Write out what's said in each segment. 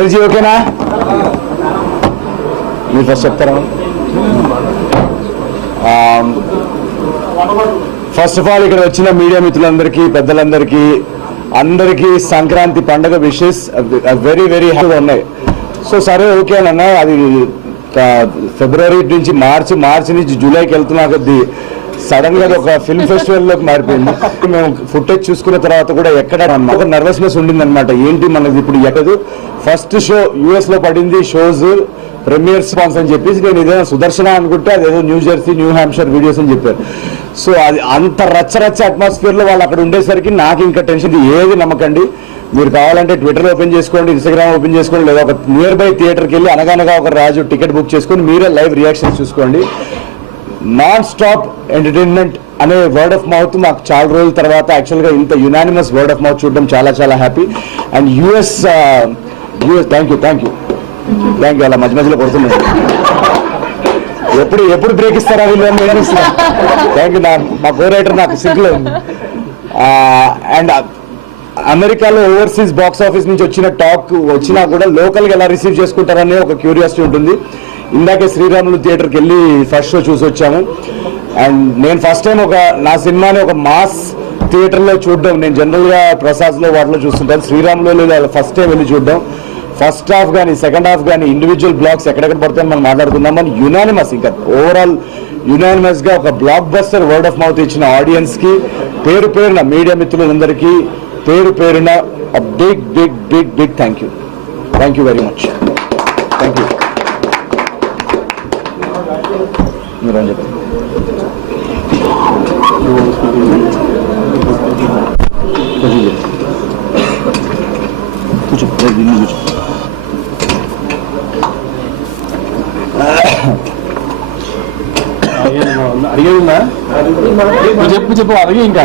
Energy ఓకేనా? మీరు first చెప్తారా? ఫస్ట్ ఆఫ్ ఆల్ ఇక్కడ వచ్చిన మీడియా మిత్రులందరికీ, పెద్దలందరికీ, అందరికీ సంక్రాంతి పండుగ విషెస్ వెరీ వెరీ హ్యాపీగా ఉన్నాయి. సో సరే ఓకేనన్నా, అది ఫిబ్రవరి నుంచి మార్చి నుంచి జూలైకి వెళ్తున్నా కొద్దీ సడన్ గా ఒక ఫిల్మ్ ఫెస్టివల్లోకి మారిపోయింది. మేము ఫుటేజ్ చూసుకున్న తర్వాత కూడా ఎక్కడ ఒక నర్వస్నెస్ ఉండింది అనమాట. ఏంటి మనది ఇప్పుడు ఎక్కదు, ఫస్ట్ షో యూఎస్ లో పడింది, షోస్ ప్రీమియర్ స్పాన్స్ అని చెప్పేసి నేను ఏదైనా సుదర్శన అనుకుంటే అదేదో new Jersey, new Hampshire videos అని చెప్పారు. సో అది అంత రచ్చ అట్మాస్ఫియర్ లో వాళ్ళు అక్కడ ఉండేసరికి నాకు ఇంకా టెన్షన్. ఏది నమ్మకండి, మీరు కావాలంటే ట్విట్టర్ ఓపెన్ చేసుకోండి, ఇన్స్టాగ్రామ్ ఓపెన్ చేసుకోండి, లేదా ఒక నియర్ బై థియేటర్కి వెళ్ళి అనగానగా ఒక రాజు టికెట్ బుక్ చేసుకొని మీరే లైవ్ రియాక్షన్స్ చూసుకోండి. నాన్ స్టాప్ ఎంటర్టైన్మెంట్ అనే వర్డ్ ఆఫ్ మౌత్ మాకు చాలా రోజుల తర్వాత యాక్చువల్గా ఇంత యునానిమస్ వర్డ్ ఆఫ్ మౌత్ చూడడం చాలా happy. And US thank you అలా మధ్యలో కొడుతున్నాను. ఎప్పుడు బ్రేక్ ఇస్తారా వీళ్ళు? Thank you. మా కో రైటర్ నాకు సిగ్గులో ఉంది. అండ్ అమెరికాలో ఓవర్సీస్ బాక్స్ ఆఫీస్ నుంచి వచ్చిన టాక్ వచ్చినా కూడా లోకల్గా ఎలా రిసీవ్ చేసుకుంటారనే ఒక క్యూరియాసిటీ ఉంటుంది. ఇందాకే శ్రీరాములు థియేటర్కి వెళ్ళి ఫస్ట్ షో చూసి వచ్చాము. అండ్ నేను ఫస్ట్ టైం నా సినిమాని ఒక మాస్ థియేటర్లో చూడడం, నేను జనరల్గా ప్రసాద్లో వాటిలో చూస్తుంటాను, శ్రీరాములో ఫస్ట్ టైం వెళ్ళి చూడడం. ఫస్ట్ హాఫ్ కానీ సెకండ్ హాఫ్ కానీ ఇండివిజువల్ బ్లాక్స్ ఎక్కడెక్కడ పడతాయని మనం మాట్లాడుకుందాం. అని యునానిమస్, ఇంకా ఓవరాల్ యునానిమస్ గా ఒక blockbuster word of mouth ఇచ్చిన ఆడియన్స్ కి పేరున మీడియా మిత్రులందరికీ పేరున big thank you very much. Thank you. మీరు అని చెప్పండి. అడిగేదిందా? చెప్పు అడిగి. ఇంకా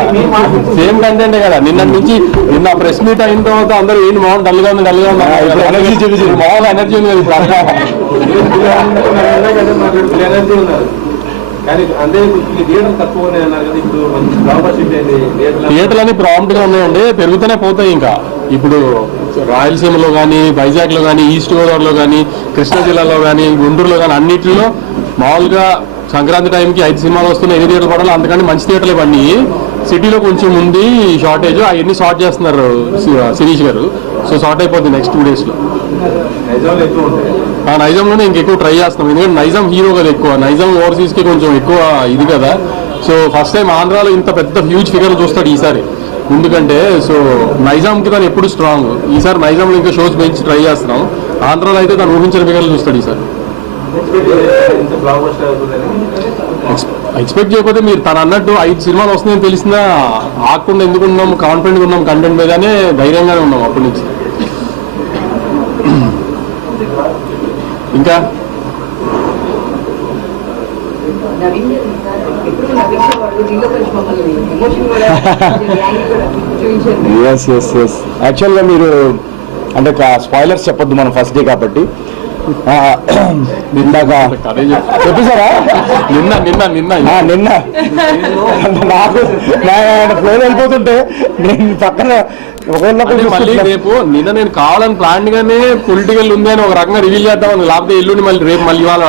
సేమ్ కంటెంటే కదా. నిన్న ప్రెస్ మీట్ అయిన తర్వాత అందరూ ఏంటి మోహన్ డల్గా ఉంది మోహన్ ఎనర్జీ ఉంది కదా ఇప్పుడు. థియేటర్లు అన్ని ప్రాంప్ట్ గా ఉన్నాయండి, పెరుగుతూనే పోతాయి. ఇంకా ఇప్పుడు రాయలసీమలో కానీ, వైజాగ్లో కానీ, ఈస్ట్ గోదావరిలో కానీ, కృష్ణా జిల్లాలో కానీ, గుంటూరులో కానీ అన్నింటిలో మామూలుగా సంక్రాంతి టైంకి 5 సినిమాలు వస్తున్నాయి. 5 థియేటర్లు పడాలి, అంతకంటే మంచి థియేటర్లు ఇవన్నీ. సిటీలో కొంచెం ఉంది షార్టేజ్, అవన్నీ షార్ట్ చేస్తున్నారు శిరీష్ గారు. సో షార్ట్ అయిపోతుంది నెక్స్ట్ 2 days లో. నైజాంలోనే ఇంకెక్కువ ట్రై చేస్తున్నాం, ఎందుకంటే నైజాం హీరో కదా ఎక్కువ. నైజాం ఓవర్సీస్కి కొంచెం ఎక్కువ ఇది కదా. సో ఫస్ట్ టైం ఆంధ్రాలో ఇంత పెద్ద హ్యూజ్ ఫిగర్ చూస్తాడు ఈసారి. ఎందుకంటే సో నైజాంకి తను ఎప్పుడు స్ట్రాంగ్. ఈసారి నైజాంలో ఇంకా షోస్ పెంచి ట్రై చేస్తున్నాం. ఆంధ్రాలో అయితే తను ఊహించిన ఫిగర్లు చూస్తాడు ఈసారి. ఎక్స్పెక్ట్ చేయకపోతే మీరు తను అన్నట్టు 5 సినిమాలు వస్తున్నాయని తెలిసినా ఆకుండా ఎందుకు ఉన్నాం, కాన్ఫిడెంట్గా ఉన్నాం కంటెంట్ మీదనే, ధైర్యంగానే ఉన్నాం అప్పటి నుంచి. ఇంకా యాక్చువల్గా మీరు అంటే స్పాయిలర్స్ చెప్పొద్దు మనం ఫస్ట్ డే కాబట్టి. ఇందాక చెప్పేశారా? నిన్న నాకు ఫ్లోర్ వెళ్ళిపోతుంటే నేను పక్కన మళ్ళీ రేపు నేను కావాలని ప్లాన్ గానే పొలిటికల్ ఉంది అని ఒక రకంగా రివీల్ చేద్దామని, లేకపోతే ఎల్లుండి మళ్ళీ రేపు మళ్ళీ ఇవాళ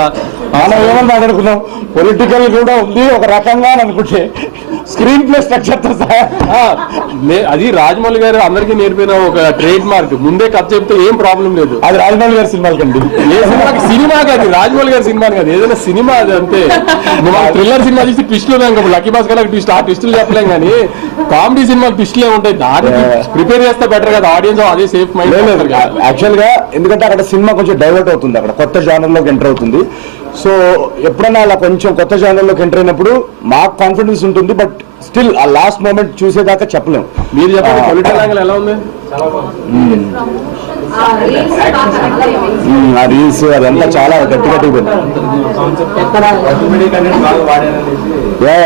మనం ఏమని మాట్లాడుకున్నాం, పొలిటికల్ కూడా ఉంది ఒక రకంగా అని అనుకుంటే స్క్రీన్ ప్లే స్ట్రక్చర్ తో సహా అది రాజమౌళి గారు అందరికీ నేర్పిన ఒక ట్రేడ్ మార్క్. ముందే కథ చెప్తే ఏం ప్రాబ్లం లేదు. అది రాజమౌళి గారి సినిమాలు కండి, ఏ సినిమాకి సినిమా కాదు, రాజమౌళి గారి సినిమా కాదు, ఏదైనా సినిమా అది అంతే. థ్రిల్లర్ సినిమా చూసి ట్విస్టులు ఉన్నాయి, లక్కీ భాస్కర్ ట్విస్ట్, ఆ ట్విస్టులు చెప్పలేం. కానీ కామెడీ సినిమాలు ట్విస్టులే ఉంటాయి. దాన్ని ప్రిపేర్ చేస్తే బెటర్ కదా, ఆడియన్స్ అదే సేఫ్ మైండ్. యాక్చువల్ గా ఎందుకంటే అక్కడ సినిమా కొంచెం డైవర్ట్ అవుతుంది, అక్కడ కొత్త జానర్ లోకి ఎంటర్ అవుతుంది. సో ఎప్పుడైనా అలా కొంచెం కొత్త జానర్లోకి ఎంటర్ అయినప్పుడు మాకు కాన్ఫిడెన్స్ ఉంటుంది, బట్ స్టిల్ ఆ లాస్ట్ మూమెంట్ చూసేదాకా చెప్పలేము. మీరు చెప్పండి పొలిటికల్ యాంగిల్ ఎలా ఉంది? ఆ రీల్స్ అదంతా చాలా గట్టిగా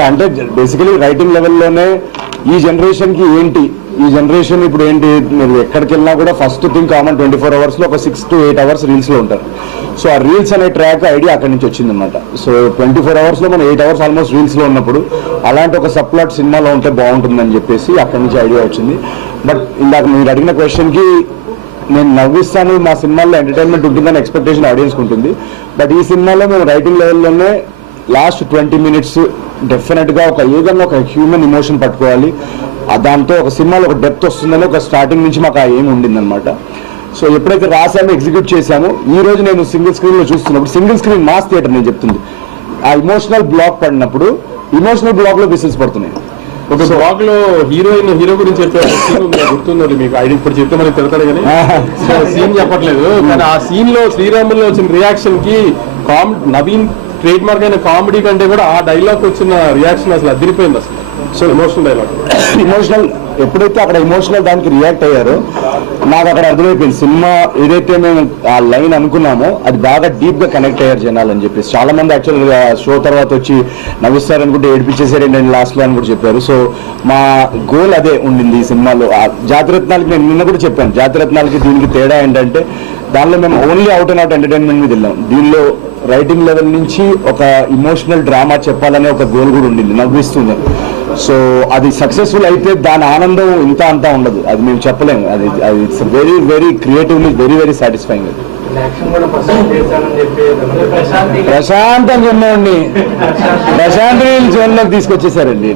అంటే బేసికలీ రైటింగ్ లెవెల్లోనే ఈ జనరేషన్కి ఏంటి, ఈ జనరేషన్ ఇప్పుడు ఏంటి, మీరు ఎక్కడికి వెళ్ళినా కూడా ఫస్ట్ థింగ్ కామన్ 24 hours ఒక 6 to 8 hours రీల్స్లో ఉంటారు. సో ఆ రీల్స్ అనే ట్రాక్ ఐడియా అక్కడి నుంచి వచ్చిందన్నమాట. సో 24 hours మనం 8 hours ఆల్మోస్ట్ రీల్స్లో ఉన్నప్పుడు అలాంటి ఒక సబ్ప్లాట్ సినిమాలో ఉంటే బాగుంటుందని చెప్పేసి అక్కడి నుంచి ఐడియా వచ్చింది. బట్ ఇందాక మీరు అడిగిన క్వశ్చన్కి నేను నవ్విస్తాను, మా సినిమాల్లో ఎంటర్టైన్మెంట్ ఉంటుందని ఎక్స్పెక్టేషన్ ఆడియన్స్కి ఉంటుంది. బట్ ఈ సినిమాలో మేము రైటింగ్ లెవెల్లోనే లాస్ట్ 20 minutes డెఫినెట్గా ఏదన్నా ఒక హ్యూమన్ ఎమోషన్ పట్టుకోవాలి, దాంతో ఒక సినిమాలో ఒక డెప్త్ వస్తుందని ఒక స్టార్టింగ్ నుంచి మాకు ఏం ఉండిందనమాట. సో ఎప్పుడైతే రాసామో ఎగ్జిక్యూట్ చేశామో, ఈ రోజు నేను సింగిల్ స్క్రీన్లో చూస్తున్నప్పుడు, సింగిల్ స్క్రీన్ మాస్ థియేటర్ నేను చెప్తుంది, ఆ ఇమోషనల్ బ్లాక్ పడినప్పుడు ఇమోషనల్ బ్లాక్లో విసిల్స్ పడుతున్నాయి. ఒక బ్లాగ్ లో హీరో గురించి చెప్పే సీన్ ఉంది, గుర్తుందండి మీకు? ఐడి ఇప్పుడు చెప్తే మనకి తిడతాడు కానీ సీన్ చెప్పట్లేదు. కానీ ఆ సీన్ లో శ్రీరాముల్లో వచ్చిన రియాక్షన్ కి నవీన్ ట్రేడ్ మార్క్ అయిన కామెడీ కంటే కూడా ఆ డైలాగ్ వచ్చిన రియాక్షన్ అసలు అదిరిపోయింది. అసలు సో ఎమోషనల్ డైలాగ్, ఇమోషనల్ ఎప్పుడైతే అక్కడ ఎమోషనల్ దానికి రియాక్ట్ అయ్యారో నాకు అక్కడ అర్థమైపోయింది, సినిమా ఏదైతే మేము ఆ లైన్ అనుకున్నామో అది బాగా డీప్ గా కనెక్ట్ అయ్యారు జనాలు అని చెప్పేసి. చాలా మంది యాక్చువల్గా షో తర్వాత వచ్చి నవ్విస్తారు అనుకుంటే ఏడిపించేసారు నేను లాస్ట్ లో అని కూడా చెప్పారు. సో మా గోల్ అదే ఉండింది ఈ సినిమాలో. జాతిరత్నాలకి నేను నిన్న కూడా చెప్పాను, జాతిరత్నాలకి దీనికి తేడా ఏంటంటే దానిలో మేము only out and out entertainment మీద వెళ్ళాం. దీనిలో రైటింగ్ లెవెల్ నుంచి ఒక ఇమోషనల్ డ్రామా చెప్పాలనే ఒక గోల్ కూడా ఉండింది, నవ్విస్తుంది. సో అది సక్సెస్ఫుల్ అయితే దాని ఆనందం ఇంత అంతా ఉండదు, అది మేము చెప్పలేము. అది it's very very creatively very very satisfying. ప్రశాంతంగా ఉన్నవాడిని ప్రశాంత్ జోన్లోకి తీసుకొచ్చేసారండి.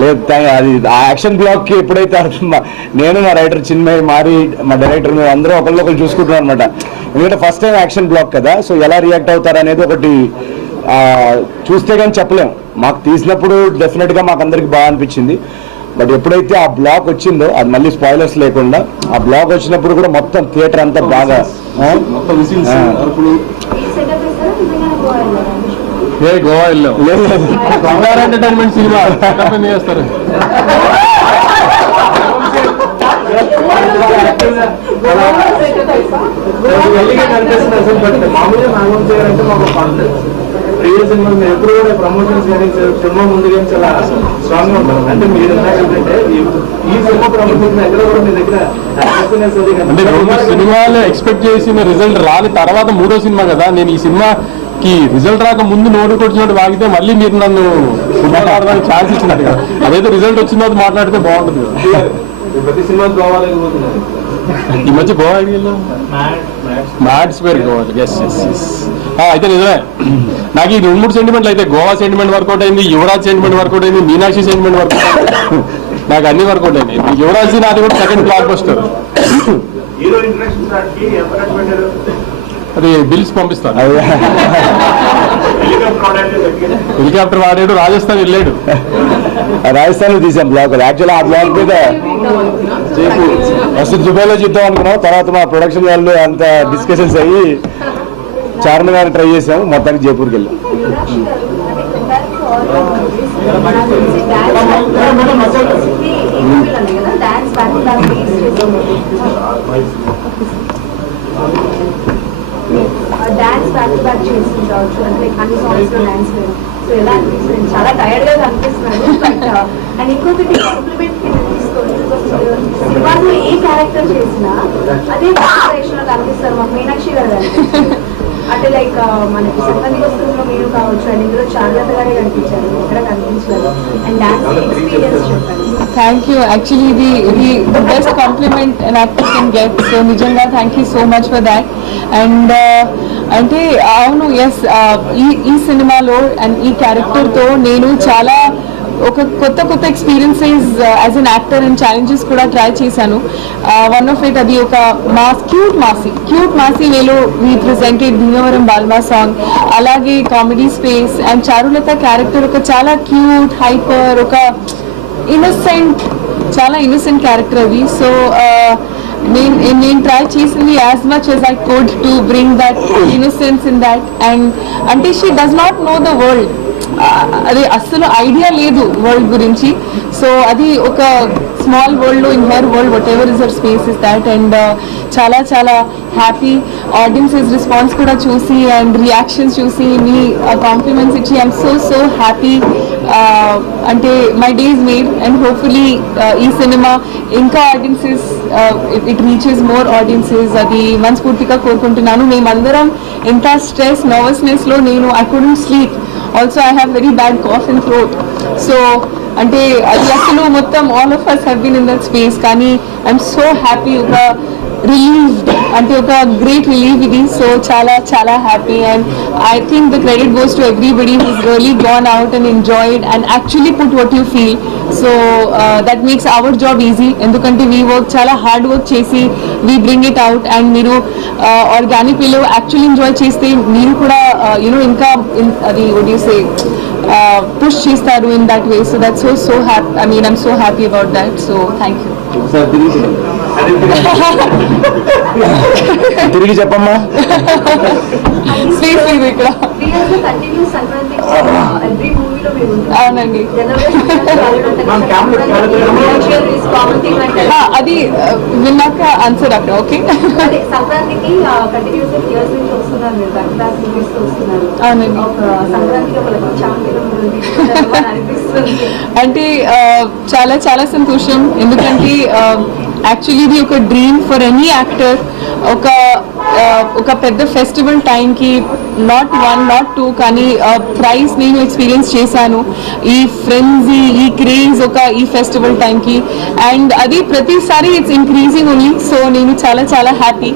లేదు అది ఆ యాక్షన్ బ్లాక్ కి ఎప్పుడైతే నేను మా రైటర్ చిన్మయ్ మారి మా డైరెక్టర్ మేము అందరూ ఒకళ్ళు చూసుకుంటున్నాం అనమాట. ఎందుకంటే ఫస్ట్ టైం యాక్షన్ బ్లాక్ కదా, సో ఎలా రియాక్ట్ అవుతారు అనేది ఒకటి చూస్తే కానీ చెప్పలేం. మాకు తీసినప్పుడు డెఫినెట్గా మాకు అందరికి బాగా అనిపించింది. బట్ ఎప్పుడైతే ఆ బ్లాక్ వచ్చిందో, అది మళ్ళీ స్పాయిలర్స్ లేకుండా, ఆ బ్లాక్ వచ్చినప్పుడు కూడా మొత్తం థియేటర్ అంతా బాగా గోవా వెళ్ళాం. ఎంటర్టైన్మెంట్ సినిమా చేస్తారు. ప్రీవియస్ సినిమా మీరు ఎప్పుడు కూడా ప్రమోషన్స్ కానీ సినిమా ముందు కానీ చాలా స్ట్రాంగ్ గా ఉంటారు. అంటే మీరు ఏంటంటే ఈ సినిమా ప్రమోషన్ ఎక్కడ కూడా మీ దగ్గర అంటే 2 సినిమాలు ఎక్స్పెక్ట్ చేసిన రిజల్ట్ రాని తర్వాత 3వ సినిమా కదా, నేను ఈ సినిమాకి రిజల్ట్ రాక ముందు నోటు కొట్టినట్టు వాగితే మళ్ళీ మీరు నన్ను ఫుట్బాల్ ఆడడానికి ఛాన్స్ ఇచ్చినట్టు కదా. అదైతే రిజల్ట్ వచ్చిన తర్వాత మాట్లాడితే బాగుంటుంది కదా. ప్రతి సినిమా గోవా లేకపోతున్నారు. ఈ మధ్య గోవా మ్యాడ్స్ పేరు గోవా. అయితే నిజమే, నాకు ఈ 2-3 సెంటిమెంట్లు అయితే గోవా సెంటిమెంట్ వర్కౌట్ అయింది, యువరాజ్ సెంటిమెంట్ వర్కౌట్ అయింది, మీనాక్షి సెంటిమెంట్ వర్కౌట్ అయింది, నాకు అన్ని వర్కౌట్ అయినాయి. యువరాజ్ నాది కూడా సెకండ్ బ్లాక్ బస్టర్. అది బిల్స్ పంపిస్తాను. హెలికాప్టర్ వాడాడు, రాజస్థాన్ వెళ్ళాడు. రాజస్థాన్ లో తీసాం బ్లాక్. యాక్చువల్ ఆ బ్లాక్ మీద ఫస్ట్ దుబాయ్లో చూద్దాం అనుకున్నాం, తర్వాత మా ప్రొడక్షన్ వాళ్ళు అంత డిస్కషన్స్ అయ్యి చార్మినార్ ట్రై చేసాము, మొత్తానికి జైపూర్కి వెళ్ళాం. డాన్స్ బ్యాక్ టు బ్యాక్ చేస్తుంటావచ్చు, అంటే అన్ని సాంగ్స్ లో డాన్స్ లేదు. సో ఎలా అనిపిస్తుంది? చాలా టైర్డ్ గా అనిపిస్తున్నాను. బట్ అండ్ ఇంకొకటి కాంప్లిమెంట్ కింద తీసుకోండి, సినిమాలో ఏ క్యారెక్టర్ చేసినా అదే కాన్సన్ట్రేషన్ లో కనిపిస్తారు. మాకు మీనాక్షి గారు కనిపిస్తారు. అంటే లైక్ మనకి సంగతి వస్తుందో మీరు కావచ్చు, అండ్ ఇందులో చార్లత గారే కనిపించారు, ఎక్కడ కనిపించలేదు. అండ్ డాన్స్ ఎక్స్పీరియన్స్ చెప్పండి. Thank you. Actually, the best compliment an actor can get. So, Nijanga, thank you so much for that. And అంటే అవును, ఎస్, ఈ సినిమాలో అండ్ ఈ క్యారెక్టర్తో నేను చాలా ఒక కొత్త experiences as an actor and challenges కూడా ట్రై చేశాను. వన్ ఆఫ్ ఇట్ అది ఒక క్యూట్ మాసీ వేలో we presented Bhimavaram Balma song. అలాగే comedy space and Charulata character ఒక చాలా క్యూట్ హైపర్, ఒక చాలా ఇన్నోసెంట్ క్యారెక్టర్ అది. సో నేను ట్రై చేసింది as much as I could to bring that innocence in that. And అంటే she does not know the world, అది అస్సలు ఐడియా లేదు వరల్డ్ గురించి. సో అది ఒక స్మాల్ వరల్డ్లో in her world whatever is her space is that. And చాలా happy audiences response కూడా చూసి అండ్ రియాక్షన్స్ చూసి మీ కాంప్లిమెంట్స్ ఇచ్చి ఐఎమ్ సో హ్యాపీ. అంటే my day is made and hopefully ఈ సినిమా ఇంకా audiences it reaches more audiences, అది మనస్ఫూర్తిగా కోరుకుంటున్నాను. మేమందరం ఎంత స్ట్రెస్ నర్వస్నెస్లో నేను I couldn't sleep. Also I have very bad cough and throat. So అంటే అది అసలు మొత్తం all of us have been in that space. కానీ ఐఎమ్ సో హ్యాపీ. ఒక relieved అంటే ఒక great relief ఇది. So చాలా happy, and I think the credit goes to everybody who's really gone out and enjoyed and actually put what you feel. So that makes our job easy, ఎందుకంటే we work చాలా hard work చేసి we bring it out, and మీరు organic way లో actually enjoy చేస్తే మీరు కూడా ఇంకా అది what do you say push చేస్తారు in that way. So that's so happy. I mean, I'm so happy about that. So thank you. తిరిగి చెప్పమ్మా. స్పేస్ లేదు ఇక్కడ. కంటిన్యూస్ సంక్రాంతి ఎవ్రీ మూవీలో మీరు ఉంటారు. అవునండి. అది విన్నాక ఆన్సర్ అక్కడ. ఓకే. సంక్రాంతికి కంటిన్యూస్ ఇయర్స్ నుంచి వస్తున్నారు మీరు, బ్యాక్ బ్యాక్ మూవీస్ వస్తున్నారు. అవునండి. సంక్రాంతికి ఒక ఛాంపియన్ అనిపిస్తుంది. అంటే చాలా సంతోషం, ఎందుకంటే యాక్చువల్లీ ఇది ఒక డ్రీమ్ ఫర్ ఎనీ యాక్టర్. ఒక పెద్ద ఫెస్టివల్ టైంకి నాట్ 1 నాట్ 2 కానీ ప్రైజ్ నేను ఎక్స్పీరియన్స్ చేశాను. ఈ ఫ్రెండ్స్ ఈ క్రేజ్ ఈ ఫెస్టివల్ టైంకి, అండ్ అది ప్రతిసారి ఇట్స్ ఇంక్రీజింగ్ ఓన్లీ. సో నేను చాలా హ్యాపీ,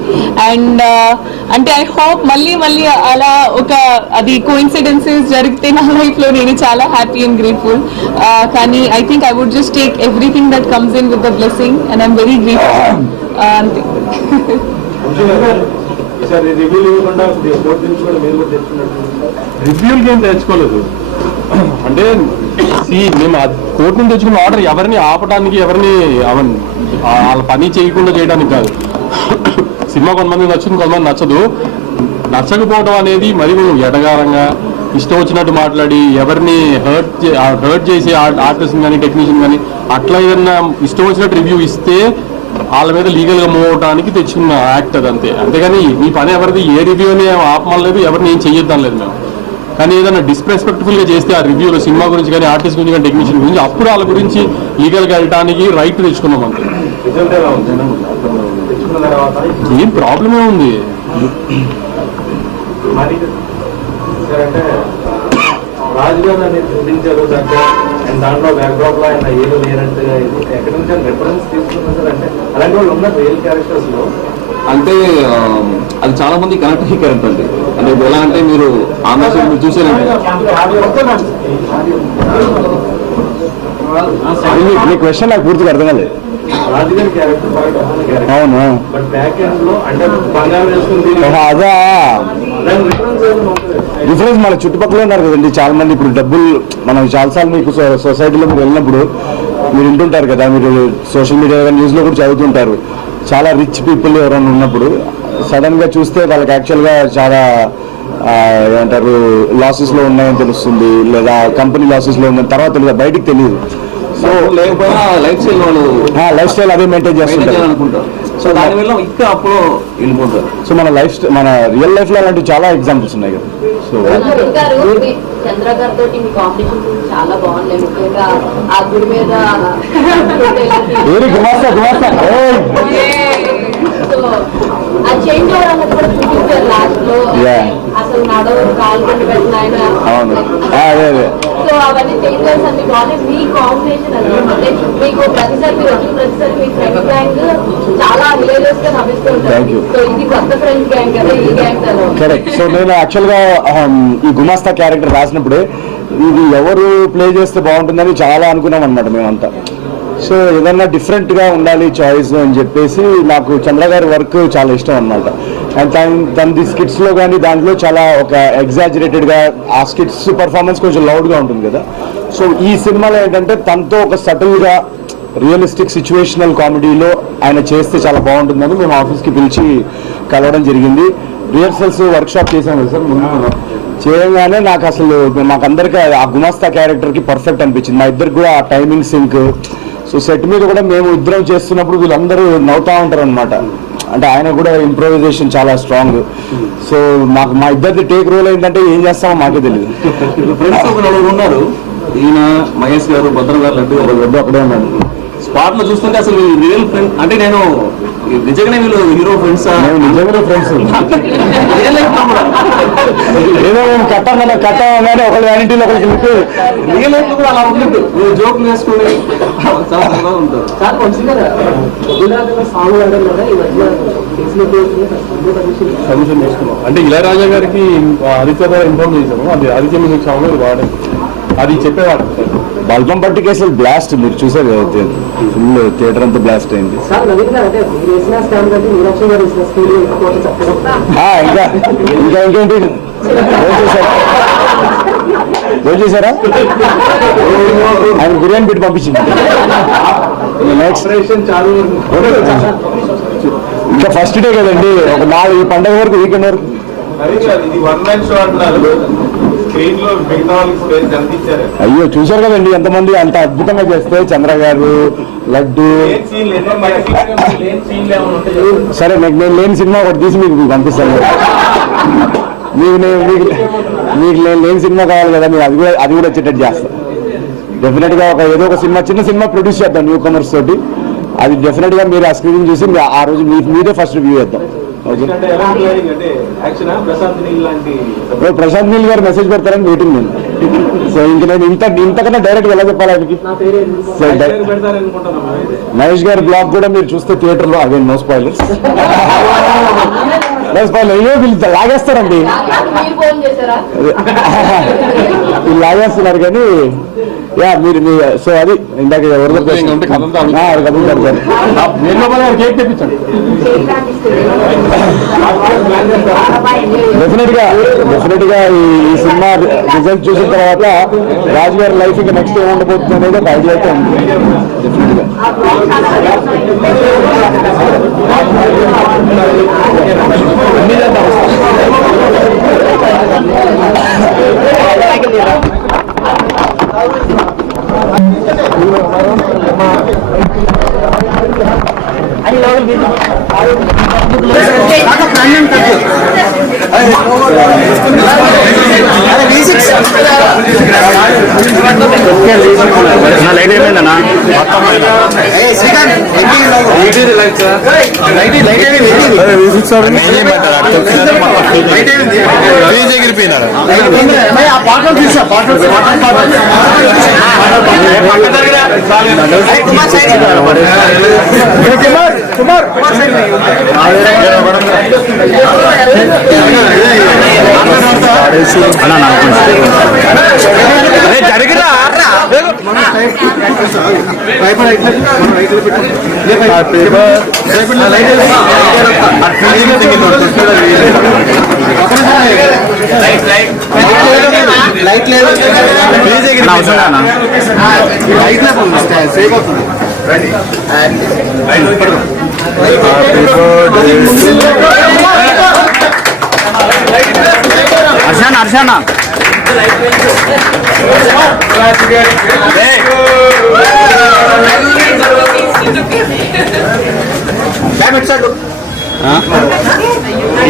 అండ్ అంటే ఐ హోప్ మళ్ళీ అలా అది కోఇన్సిడెన్సెస్ జరిగితే నా లైఫ్లో నేను చాలా హ్యాపీ అండ్ గ్రేట్ఫుల్. కానీ I think I would just take everything that comes in with the blessing, and I'm very grateful. అంతే. రివ్యూలకి ఏం తెచ్చుకోలేదు. అంటే మేము కోర్టు నుంచి తెచ్చుకున్న ఆర్డర్ ఎవరిని ఆపడానికి, ఎవరిని వాళ్ళ పని చేయకుండా చేయడానికి కాదు. సినిమా కొంతమంది నచ్చుతుంది, కొంతమంది నచ్చదు. నచ్చకపోవడం అనేది మరి ఎటగారంగా ఇష్టం వచ్చినట్టు మాట్లాడి ఎవరిని హర్ట్ చేసి ఆర్టిస్ట్ కానీ టెక్నీషియన్ కానీ అట్లా ఏదన్నా ఇష్టం వచ్చినట్టు రివ్యూ ఇస్తే వాళ్ళ మీద లీగల్గా మూవ్ అవడానికి తెచ్చుకున్న యాక్ట్ అది, అంతే. అంతేగాని ఈ పని ఎవరిది ఏ రివ్యూని ఆపమలేదు, ఎవరిని ఏం చెయ్యొద్దాం లేదు మేము. కానీ ఏదైనా డిస్రెస్పెక్ట్ఫుల్గా చేస్తే ఆ రివ్యూలో సినిమా గురించి కానీ ఆర్టిస్ట్ గురించి కానీ టెక్నీషియన్ గురించి అప్పుడు వాళ్ళ గురించి లీగల్గా వెళ్ళడానికి రైట్ తెచ్చుకున్నాం అంతే. ఏం ప్రాబ్లమే ఉంది. రాజుగారు అనేది చూపించారు అండ్ దాంట్లో బ్యాక్డ్రాప్ లో ఆయన ఏదో లేనట్టుగా ఎక్కడి నుంచి రిఫరెన్స్ తీసుకున్నారు సార్. అంటే అలాంటి వాళ్ళు ఉన్నారు రియల్ క్యారెక్టర్స్ లో. అంటే అది చాలా మంది కనెక్ట్ అయ్యే క్యారెక్టర్ అండి. అంటే ఎలా అంటే మీరు ఆమె చూసారండి. మీ క్వశ్చన్ నాకు పూర్తిగా అర్థం కాలేదు. రాజుగారి క్యారెక్టర్ అవును, బట్ బ్యాక్ ఎండ్ లో అంటే బంగారం వేసుకుంది అదా డిఫరెన్స్. మన చుట్టుపక్కల ఉన్నారు కదండి చాలా మంది. ఇప్పుడు డబ్బులు మనం చాలాసార్లు మీకు సొసైటీలో మీరు వెళ్ళినప్పుడు మీరు వింటుంటారు కదా, మీరు సోషల్ మీడియా న్యూస్లో కూడా చదువుతుంటారు. చాలా రిచ్ పీపుల్ ఎవరైనా ఉన్నప్పుడు సడన్గా చూస్తే వాళ్ళకి యాక్చువల్గా చాలా ఏమంటారు లాసెస్లో ఉన్నాయని తెలుస్తుంది, లేదా కంపెనీ లాసెస్లో ఉందని తర్వాత తెలియదు, బయటికి తెలియదు. సో లేకపోయినా లైఫ్ స్టైల్ వాళ్ళు లైఫ్ స్టైల్ అదే మెయింటైన్ చేస్తుంటారు అనుకుంటారు. సో దానివల్ల ఇంకా అప్పుడు వెళ్ళిపోతారు. సో మన రియల్ లైఫ్లో అలాంటి చాలా ఎగ్జాంపుల్స్ ఉన్నాయి కదా. సో చంద్ర గారితో మీ కాంపిటీషన్ చాలా బాగుంది. ముఖ్యంగా ఆ గుడి మీద ఆ చేంజ్ అవ్వడం కూడా చూపించారు లాస్ట్ లో. అసలు నడవరు, కాలు కొని పెట్టిన ఆయన. సో అవన్నీ చేంజెస్ అన్ని బాగున్నాయి. మీ కాంబినేషన్ అది అంటే మీకు ప్రతిసారి మీరు వచ్చిన ప్రతిసారి మీ ఫ్రెండ్స్ గ్యాంగ్ చాలా హిలేరియస్ గా నవ్విస్తుంటారు. సో ఇది కొత్త ఫ్రెండ్స్ గ్యాంగ్ కదా, ఈ గ్యాంగ్ కదా. కరెక్ట్. సో నేను యాక్చువల్గా ఈ గుమాస్తా క్యారెక్టర్ రాసినప్పుడే ఇది ఎవరు ప్లే చేస్తే బాగుంటుందని చాలా అనుకున్నాం అనమాట మేమంతా. సో ఏదన్నా డిఫరెంట్గా ఉండాలి చాయిస్ అని చెప్పేసి నాకు చంద్ర గారి వర్క్ చాలా ఇష్టం అనమాట. అండ్ తనది స్కిట్స్లో కానీ దాంట్లో చాలా ఒక ఎగ్జాజరేటెడ్గా ఆ స్కిట్స్ పర్ఫార్మెన్స్ కొంచెం లౌడ్గా ఉంటుంది కదా. సో ఈ సినిమాలో ఏంటంటే తనతో ఒక సటిల్గా రియలిస్టిక్ సిచ్యువేషనల్ కామెడీలో ఆయన చేస్తే చాలా బాగుంటుందని మేము ఆఫీస్కి పిలిచి కలవడం జరిగింది. రిహర్సల్స్ వర్క్షాప్ చేసాం కదా సార్. ముందు చేయగానే నాకు అసలు మాకందరికీ ఆ గుమాస్తా క్యారెక్టర్కి పర్ఫెక్ట్ అనిపించింది. మా ఇద్దరికి కూడా ఆ టైమింగ్ సింక్. సో సెట్ మీద కూడా మేము ఇద్దరం చేస్తున్నప్పుడు వీళ్ళందరూ నవ్వుతూ ఉంటారు అనమాట. అంటే ఆయన కూడా ఇంప్రూవైజేషన్ చాలా స్ట్రాంగ్. సో మాకు మా ఇద్దరిది టేక్ రోల్ ఏంటంటే ఏం చేస్తామో మాకే తెలియదు. ఫ్రెండ్స్ ఒక నలుగురు ఉన్నారు. ఈయన మహేష్ గారు, భద్ర గారు, లడ్డు అక్కడే ఉన్నాడు. స్పాట్ లో చూస్తుంటే అసలు రియల్ ఫ్రెండ్ అంటే నేను నిజంగానే వీళ్ళు హీరో ఫ్రెండ్స్ నిజంగానే ఫ్రెండ్స్. రియల్ లైఫ్ లో కూడా ఏదో మేము కట్టామని ఒకళ్ళు వ్యానిటీలో ఒకరికి లిక్కు రియల్ లైఫ్ లో కూడా అలా ఉంటుంది. నువ్వు జోకులు వేసుకుని చాలా సరదాగా ఉంటారు. సార్ కొంచెం సాంగ్ ఆడారు కదా ఈ మధ్య సబ్మిషన్ చేసుకున్నాం. అంటే ఇళయరాజా గారికి ఆదిత్య ఇన్ఫార్మ్ చేశాము. అది ఆదిత్య మ్యూజిక్ సాంగ్ అది వాడాము. అది చెప్పేవాడు. బల్బం పట్టి కేసులు బ్లాస్ట్ మీరు చూసారు కదా, ఫుల్ థియేటర్ అంతా బ్లాస్ట్ అయింది. సార్ నవీన్ గారు అంటే మీరు వేసిన స్కామ్ కంటే మీనాక్షి గారు వేసిన స్కూల్ ఇంకా ఇంకేంటి భోజనం చేశారా? ఆయన బిర్యానీ పెట్టి పంపించింది. నెక్స్ట్ ఇంకా ఫస్ట్ డే కదండి, ఒక 4 పండుగ వరకు వీకెండ్ వరకు. ఇది వన్ మ్యాన్ షో అంటున్నారు. స్క్రీన్ లో మిగతా వాళ్ళకి స్పేస్ కనిపించారు. అయ్యో చూశారు కదండి ఎంతమంది అంత అద్భుతంగా చేస్తే, చంద్ర గారు, లడ్డు. సరే నేను లేని సినిమా ఒకటి తీసి మీకు పంపిస్తాను. మీకు నేను లేని సినిమా కావాలి కదా, మీరు అది కూడా వచ్చేటట్టు చేస్తాను. డెఫినెట్ గా ఏదో ఒక చిన్న సినిమా ప్రొడ్యూస్ చేద్దాం న్యూ కమర్స్ తోటి. అది డెఫినెట్ గా మీరు ఆ స్క్రీన్ చూసి ఆ రోజు మీరే ఫస్ట్ రివ్యూ చేద్దాం. ప్రశాంత్ నీల్ గారు మెసేజ్ పెడతారని వెయిటింగ్ నేను. సో ఇంక నేను ఇంతకన్నా డైరెక్ట్ ఎలా చెప్పాలి ఆయనకి. మహేష్ గారి బ్లాగ్ కూడా మీరు చూస్తే థియేటర్ లో, అదే నో స్పాయిలర్స్. అయ్యో వీళ్ళు లాగేస్తారండి, మీరు ఫోన్ చేశారా? వీళ్ళు లాగేస్తున్నారు కానీ మీరు సో అది ఇందాక ఎవరు డెఫినెట్ గా ఈ సినిమా రిజల్ట్ చూసిన తర్వాత రాజు గారి లైఫ్ ఇంకా నెక్స్ట్ ఏముండబోతుంది అనేది ఒక ఐడియా అయితే ఉంది. డెఫినెట్ గా అన్ని చేద్దాం. లైట్ ఏమైందన్నా? ఎగిరిపోయినారు. జరిగిరా లైట్ లేదు సేఫ్ అవుతుంది. హర్షానా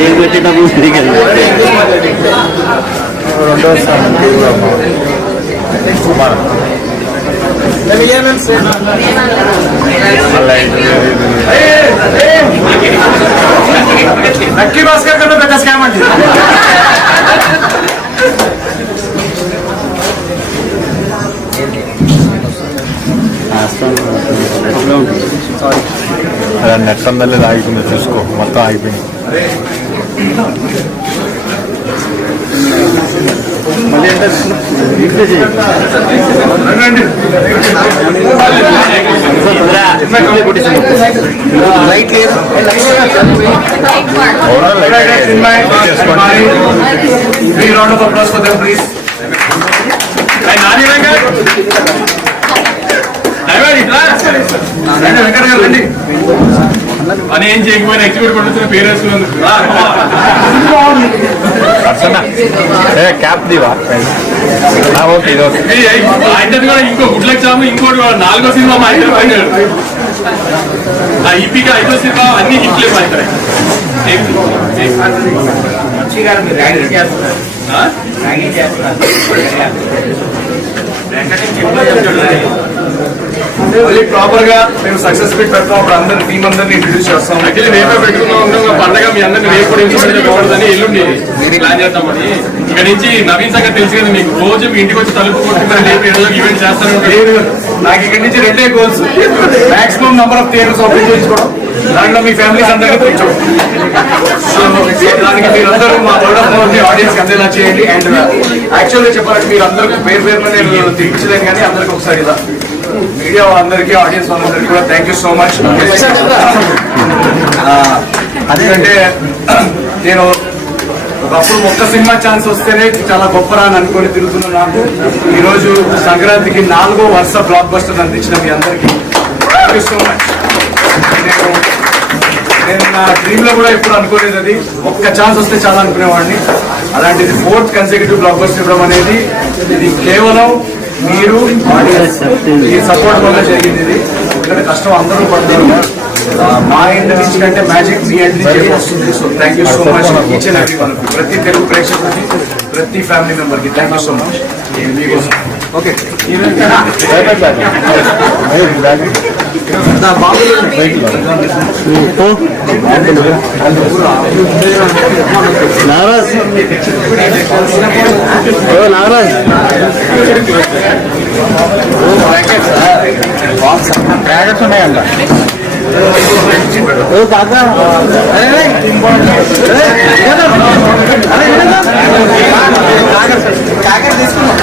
ఏం పెట్టినప్పుడు లక్కీ భాస్కర్ కన్నా పెద్ద స్కామ్ అండి. నెట్ అందరిలో ఆగిపోయింది, చూసుకో మొత్తం ఆగిపోయింది. మళ్ళీ అంటే అని ఏం చేయకపోయినా ఎగ్జిక్యూటివ్ పండుతున్న పేరెంట్స్ క్యాప్ దివా ఓకే కూడా ఇంకో గుడ్ లక్ చాము ఇంకోటి 4వ సినిమా మా ఇద్దరు పైనాడు. ఆ ఈపీకి 5వ సినిమా అన్ని హిట్లే మా ఇద్దరు. మళ్ళీ ప్రాపర్ గా మేము సక్సెస్ మీట్ పెడతాం. అప్పుడు అందరి టీం అందరినీ ఇంట్రడ్యూస్ చేస్తాం. యాక్చువల్లీ రేపే పెట్టుకున్నాం పండగ మీ అందరినీ రేపు కూడా ఇన్సూరెన్స్ బాగుంటుందని ఎల్లుండి ప్లాన్ చేద్దామని. ఇక్కడ నుంచి నవీన్ సంగతి తెలుసు కదా మీకు, రోజు మీ ఇంటికి వచ్చి తలుపు కొట్టుకుంటారు, రేపు ఏదో ఈవెంట్ చేస్తాను. నాకు ఇక్కడ నుంచి 2 goals, maximum number of theatres open చేసుకోవడం, దాంట్లో మీ ఫ్యామిలీస్ అందరికీ తెచ్చడం. సో దానికి మీరందరూ మా ప్రోడక్ట్ ఆడియన్స్ అందేలా చేయండి. అండ్ యాక్చువల్గా చెప్పాలంటే మీరు అందరికీ పేరు పేరున నేను తీర్చలేను, కానీ అందరికీ ఒకసారి ఇలా మీడియా వాళ్ళందరికీ ఆడియన్స్ వాళ్ళందరికీ కూడా థ్యాంక్ యూ సో మచ్. ఎందుకంటే నేను ఒకప్పుడు ఒక్క సినిమా ఛాన్స్ వస్తేనే చాలా గొప్పరా అని అనుకొని తిరుగుతున్నా. నాకు ఈరోజు సంక్రాంతికి 4వ వరుస బ్లాక్ బస్టర్ అందించిన మీ అందరికీ థ్యాంక్ యూ సో మచ్. నేను నా డ్రీమ్ లో కూడా ఎప్పుడు అనుకోలేదు, అది ఒక్క ఛాన్స్ వస్తే చాలా అనుకునేవాడిని. అలాంటిది 4th కన్సెక్యూటివ్ బ్లాక్ బస్టర్ ఇవ్వడం అనేది ఇది కేవలం మీరు ఆడియన్స్ ఈ సపోర్ట్ వల్ల జరిగింది. ఇది ఎందుకంటే కష్టం అందరూ పడతారు. మా ఎండ్ నుంచి కంటే మ్యాజిక్ మీ ఎండ్ నుంచి వస్తుంది. So thank you so much each and every one, ప్రతి తెలుగు ప్రేక్షకులకి, ప్రతి ఫ్యామిలీ మెంబర్కి thank you so much. Okay బ్యాగెట్స్ ఉన్నాయంట. తీసుకున్నాం